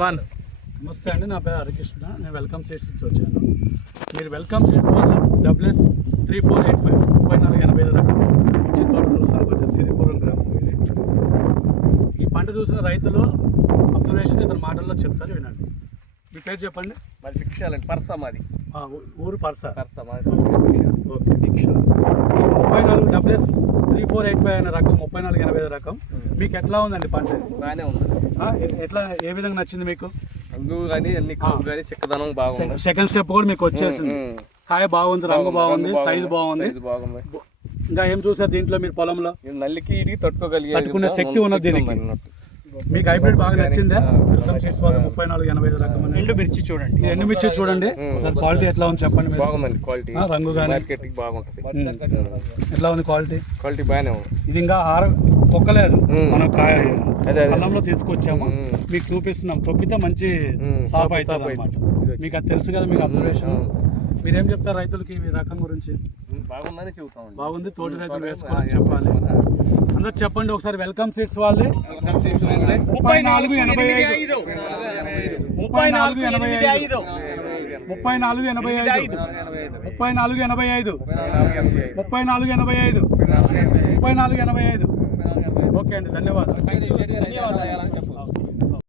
One. నమస్తే అండి, నా పేరు హరికృష్ణ. నేను వెల్కమ్ సీడ్స్ నుంచి వచ్చాను. మీరు వెల్కమ్ సీడ్స్ వల్ల WS 3485 3485 రకం చిత్తూరు చూస్తారు, కొంచెం సిరిపురం గ్రామం ఇది. ఈ పంట చూసిన రైతులు అబ్జర్వేషన్ ఇతని మాటల్లో చెప్తారు, వినండి. మీ పేరు చెప్పండి. మరి ఫిక్షాలండి, పర్స మాది. ఊరు పర్స. మాది. ఓకే, దీక్ష. ఈ 34 WS 3485 అనే రకం, 3485 రకం మీకు ఎట్లా ఉందండి పంట? బాగానే ఉంది. ఎట్లా, ఏ విధంగా నచ్చింది మీకు? రంగు కానీ అన్ని కాపు కానీ చిక్కదనం బాగుంది. సెకండ్ స్టెప్ కూడా మీకు వచ్చేసింది. కాయ బాగుంది, రంగు బాగుంది, సైజు బాగుంది. ఇంకా ఏం చూసారు దీంట్లో మీరు పొలంలో? నల్లికి ఇడికి తట్టుకునే శక్తి ఉన్నది దీనికి. మీకు హైబ్రిడ్ బాగా నచ్చిందా? వెల్కమ్ సీడ్స్ వాళ్ళ 3485 రకం. ఎండుమిర్చి చూడండి, ఇది ఎండుమిర్చి చూడండి ఒకసారి. క్వాలిటీ ఎట్లా ఉంది చెప్పండి మీరు. బాగుందండి క్వాలిటీ, రంగు కానీ మార్కెట్ బాగుంటుంది. ఎట్లా ఉంది క్వాలిటీ? క్వాలిటీ బాగానే ఉంది. ఇది ఇంకా తొక్కలేదు, మనం పొలంలో తీసుకొచ్చాము, మీకు చూపిస్తున్నాం. తొక్కితే మంచి సాఫ్ అవుతుంది అన్నమాట. మీకు అది తెలుసు కదా, మీకు అబ్జర్వేషన్. మీరేం చెప్తారు రైతులకి ఈ రకం గురించి? బాగుందని చెబుతాం. బాగుంది, తోటి రైతులు వేసుకోవాలని చెప్పాలి. అందరు చెప్పండి ఒకసారి. వెల్కమ్ సీడ్స్ వాళ్ళే 3485 3485 3485 3485 ఓకే అండి, ధన్యవాదాలు.